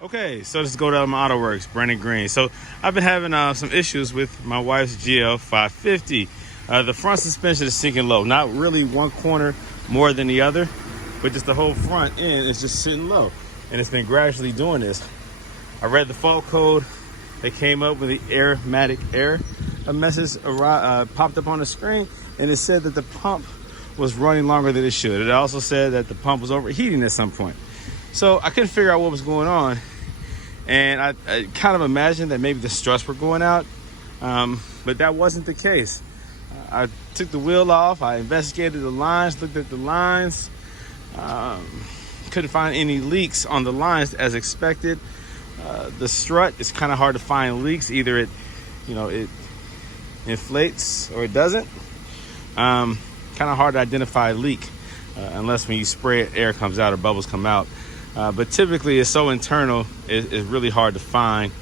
Okay, so let's go to my Autoworks, Brandon Green. So I've been having some issues with my wife's GL550. The front suspension is sinking low, not really one corner more than the other, but just the whole front end is just sitting low. And it's been gradually doing this. I read the fault code. They came up with the Airmatic error. A message popped up on the screen, and it said that the pump was running longer than it should. It also said that the pump was overheating at some point. So I couldn't figure out what was going on. And I kind of imagined that maybe the struts were going out, but that wasn't the case. I took the wheel off, I investigated the lines, looked at the lines, couldn't find any leaks on the lines as expected. The strut, it's kind of hard to find leaks. Either it inflates or it doesn't. Kind of hard to identify a leak unless when you spray it, air comes out or bubbles come out. But typically it's so internal, it's really hard to find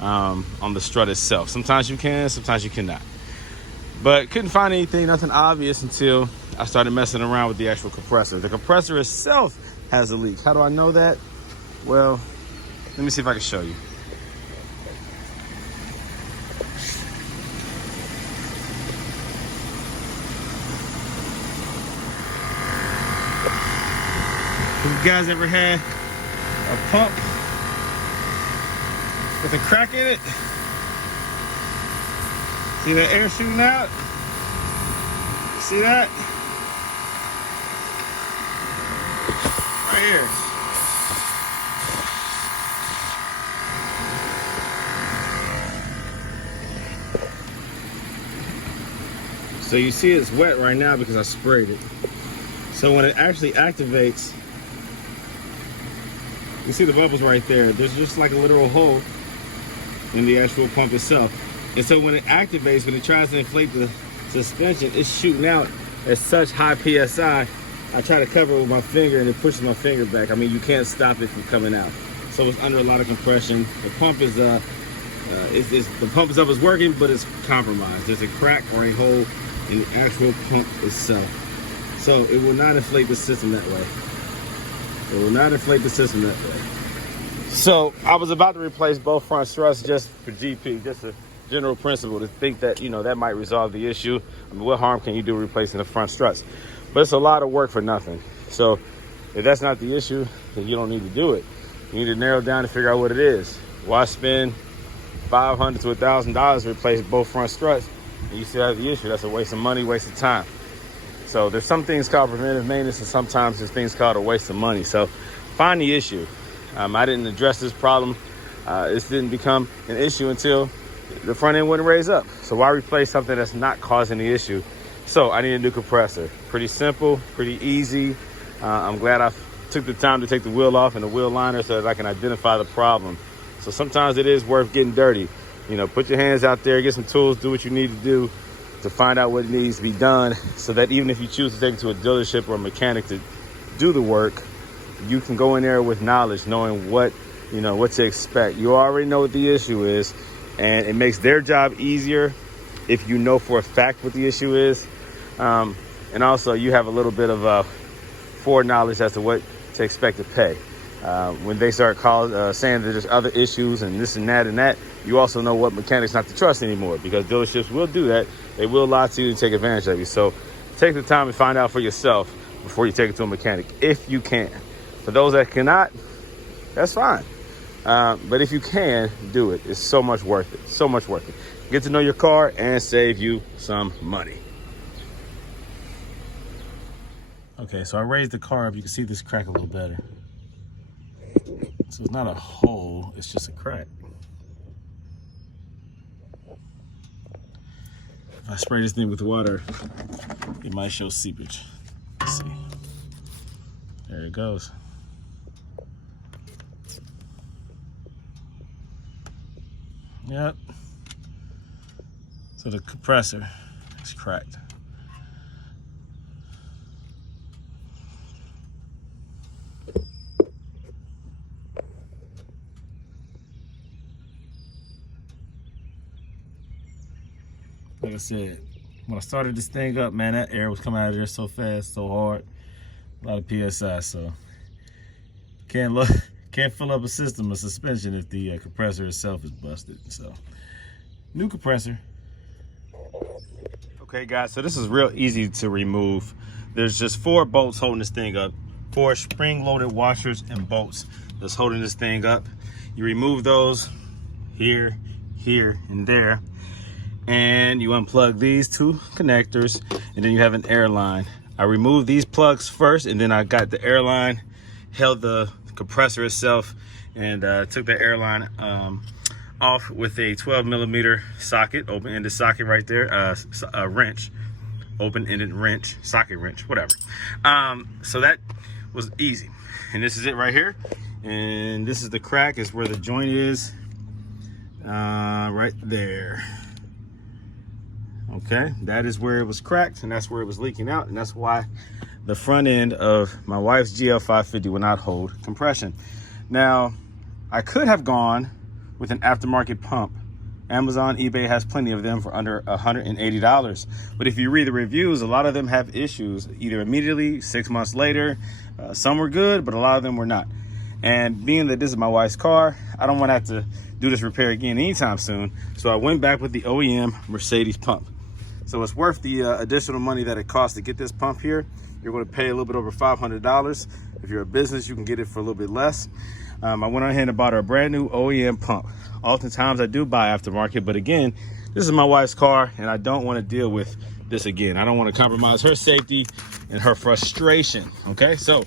on the strut itself. Sometimes you can, sometimes you cannot. But couldn't find anything, nothing obvious until I started messing around with the actual compressor. The compressor itself has a leak. How do I know that? Well, let me see if I can show you. Have you guys ever had a pump with a crack in it? See that air shooting out? See that? Right here. So you see it's wet right now because I sprayed it. So when it actually activates, you see the bubbles right there. There's just like a literal hole in the actual pump itself. And so when it activates, when it tries to inflate the suspension, it's shooting out at such high PSI. I try to cover it with my finger and it pushes my finger back. I mean, you can't stop it from coming out. So it's under a lot of compression. The pump is the pump itself is working, but it's compromised. There's a crack or a hole in the actual pump itself. So it will not inflate the system that way. It will not inflate the system that way. So I was about to replace both front struts just for GP, just a general principle to think that, that might resolve the issue. I mean, what harm can you do replacing the front struts? But it's a lot of work for nothing. So if that's not the issue, then you don't need to do it. You need to narrow down and figure out what it is. Why spend $500 to $1,000 to replace both front struts and you still have the issue? That's a waste of money, waste of time. So there's some things called preventive maintenance and sometimes there's things called a waste of money. So find the issue. I didn't address this problem. This didn't become an issue until the front end wouldn't raise up. So why replace something that's not causing the issue? So I need a new compressor. Pretty simple, pretty easy. I'm glad I took the time to take the wheel off and the wheel liner so that I can identify the problem. So sometimes it is worth getting dirty. Put your hands out there, get some tools, do what you need to do to find out what needs to be done so that even if you choose to take it to a dealership or a mechanic to do the work, you can go in there with knowledge, knowing what to expect. You already know what the issue is, and it makes their job easier if you know for a fact what the issue is. And also you have a little bit of foreknowledge as to what to expect to pay. When they start saying that there's other issues and this and that, you also know what mechanics not to trust anymore, because dealerships will do that. They will lie to you and take advantage of you. So take the time and find out for yourself before you take it to a mechanic, if you can. For those that cannot, that's fine. But if you can, do it. It's so much worth it. So much worth it. Get to know your car and save you some money. Okay, so I raised the car up. You can see this crack a little better. So it's not a hole, it's just a crack. If I spray this thing with water, it might show seepage. Let's see. There it goes. Yep. So the compressor is cracked. Like I said, when I started this thing up, man, that air was coming out of there so fast, so hard. A lot of PSI, so can't fill up a system of suspension if the compressor itself is busted. So new compressor. Okay guys, so this is real easy to remove. There's just 4 bolts holding this thing up, 4 spring-loaded washers and bolts that's holding this thing up. You remove those here, here, and there, and you unplug these 2 connectors, and then you have an air line. I removed these plugs first, and then I got the air line, held the compressor itself, and took the air line off with a 12mm socket, open-ended socket right there, a wrench, open-ended wrench, socket wrench, whatever. So that was easy. And this is it right here. And this is the crack, is where the joint is, right there. Okay, that is where it was cracked, and that's where it was leaking out, and that's why the front end of my wife's GL550 will not hold compression. Now, I could have gone with an aftermarket pump. Amazon, eBay has plenty of them for under $180. But if you read the reviews, a lot of them have issues, either immediately, 6 months later. Some were good, but a lot of them were not. And being that this is my wife's car, I don't want to have to do this repair again anytime soon. So I went back with the OEM Mercedes pump. So it's worth the additional money that it costs to get this pump here. You're going to pay a little bit over $500. If you're a business, you can get it for a little bit less. I went ahead and bought her a brand new OEM pump. Oftentimes I do buy aftermarket, but again, this is my wife's car and I don't want to deal with this again. I don't want to compromise her safety and her frustration. Okay, so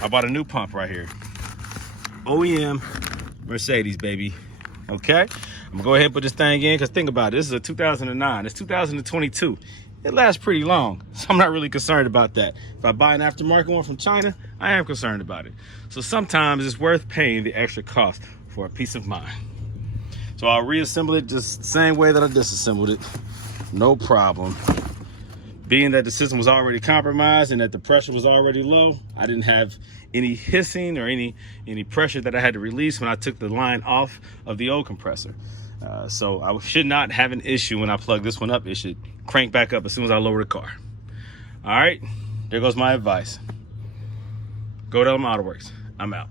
I bought a new pump right here. OEM Mercedes, baby. Okay, I'm gonna go ahead and put this thing in, because think about it, this is a 2009, it's 2022. It lasts pretty long, so I'm not really concerned about that. If I buy an aftermarket one from China, I am concerned about it. So sometimes it's worth paying the extra cost for a peace of mind. So I'll reassemble it just the same way that I disassembled it. No problem. Being that the system was already compromised and that the pressure was already low, I didn't have any hissing or any pressure that I had to release when I took the line off of the old compressor. So I should not have an issue when I plug this one up. It should crank back up as soon as I lower the car. All right, there goes my advice. Go to Autoworks. I'm out.